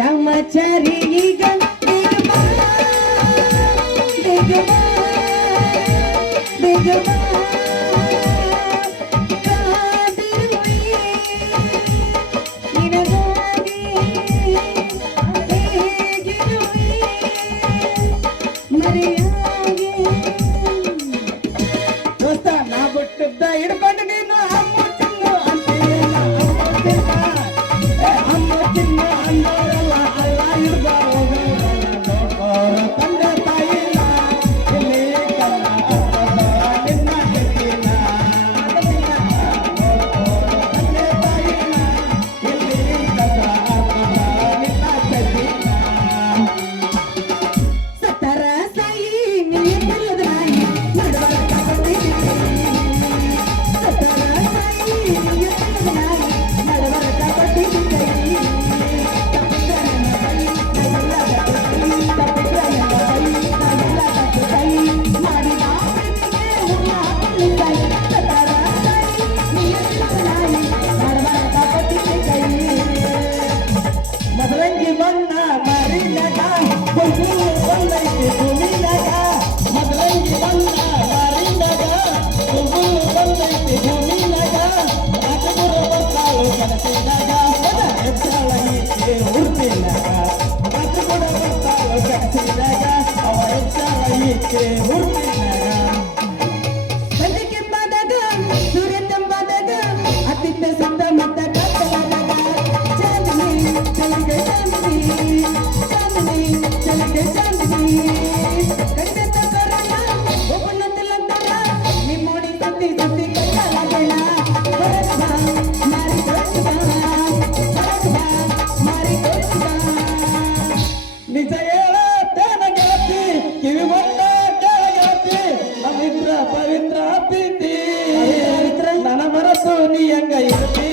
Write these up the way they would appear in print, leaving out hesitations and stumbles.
ರಾಮಚಾರಿ ಈಗ ದೋಸ್ತ ನಾ ಬಿಟ್ಟಿದ್ದ ಹಿಡ್ಕೊಂಡು ನೀನು ಅಮ್ಮ ಚಿನ್ನು ಅಂತೀಯಲ್ಲ ಅಮ್ಮ ಚಿನ್ನು ಅಂದವರಲ್ಲ ಅಲ್ಲ ಹಿಡ್ದ ತಂದೆ ತಾಯಿನ ಇಲ್ಲಿ ಕಲ್ಲ ನಿನ್ನ ಜೊತೆನ ತಂದೆ ತಾಯಿನ ಇಲ್ಲಿ ಕಲ್ಲ ನಿನ್ನ ಜೊತೆನ ಸತ್ತರ ಸಾಯಿ ನೀಲ್ಲದ ನಾಯಿ ನಡುವರ ಕಬಡ್ಡಿ ಸತ್ತರ ಸಾಯಿ ನೀಲ್ಲದ ನಾಯಿ ನಡುವರ ಕಬಡ್ಡಿ ಮದರಂಗಿ ಬಣ್ಣ ಮಾರಿನಾಗ ಬಂದೈತಿ ಭೂಮಿನಾಗ ಮದರಂಗಿ ಬಣ್ಣ ಮಾರಿನಾಗ ಬಂದೈತಿ ಭೂಮಿನಾಗ ರಾಜಗುರು ಬರ್ತಾಳು ಕನಸಿನಾಗ ಹೆಚ್ಚಳ ಈಕೆ ಹುರ್ತಿನಾಗ ರಾಜಗುರು ಬರ್ತಾಳು ಕನಸಿನಾಗ ಅವ ಹೆಚ್ಚಳ ಈಕೆ ಹುರ್ತಿನಾಗ ಸಂಜೆ ಕೆಂಪಾದಾಗ ಸೂರ್ಯ ತಂಪಾದಾಗ ಅತಿಥ್ಯ ಸಂತ ಮತ್ತ ಕತ್ತಲಾದಾಗ ಚಾಂದಿನಿ ಚಲಿಗೆ ಚಾಂದಿನಿ ಚಲಿಗೆ ಚಾಂದಿನಿ ಕಡಿದ ತಗರಲ್ಲ ಒಬ್ಬನಂತಲಂತಲ್ಲ ನಿಮ್ಮೋಡಿ ಸತ್ತಿ ಸತ್ತಿ ಕತ್ತಲಾಗಣ ಹೊರಗ ಮಾರಿ ತೋರಿಸಿದ ಹೊರಗ ಮಾರಿ ತೋರಿಸಿದ ನಿಜ ಹೇಳತೇನ ಗೆಳತಿ ಕಿವಿ ಬಂದ ಕೇಳ ಗೆಳತಿ ಪವಿತ್ರ ಪವಿತ್ರ ಪ್ರೀತಿ ನನ್ನ ಮನಸ್ಸು ನೀ ಹೆಂಗ ಇರತಿ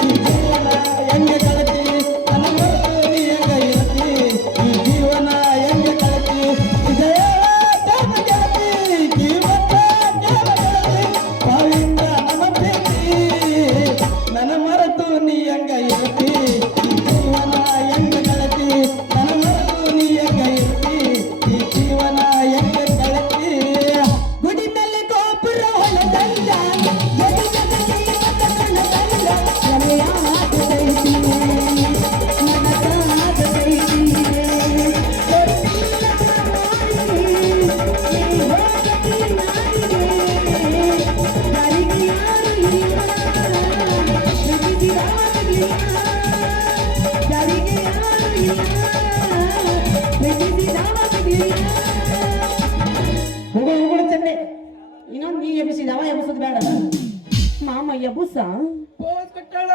ಈ ಜೀವನ ಹೆಂಗ ಕಳತಿ ನನ್ನ ಮನಸ್ಸು ನೀ ಹೆಂಗ ಇರತಿ ಈ ಜೀವನ ಹೆಂಗ ಕಳತಿ ನಿಜ ಹೇಳತೇನ ಗೆಳತಿ ಕಿವಿ ಬಂದ ಕೇಳ ಗೆಳತಿ ಪವಿತ್ರ ನಮ್ಮ ಪ್ರೀತಿ ನನ್ನ ಮರೆತು ನೀ ಹೆಂಗ ಇರತಿ ಈ ಜೀವನ ಹೆಂಗ ಕಳತಿ ನನ್ನ ಮರೆತು ನೀ ಹೆಂಗ ಇರತಿ ಈ ಜೀವನ ಹೆಂಗ ಕಳತಿ ಗುಡಿ ಮೇಲೆ ಗೋಪುರ ಹೊಲದಲ್ಲ ಜಗ ಜಗತಿ ಮತ ಕಣದಲ್ಲ ನನಯ ಹಾಕದೈತಿ ನನಗ ಹಾಕದೈತಿ ಚೆನ್ನೆ ಇನ್ನೊಂದು ನೀ ಎಬ್ಬಿಸಿದ ಅವ ಎಬ್ಬಿಸೋದು ಬೇಡ ಮಾಮ ಎಬ್ಬುಸ ಪೋ ಕಟ್ಟಳ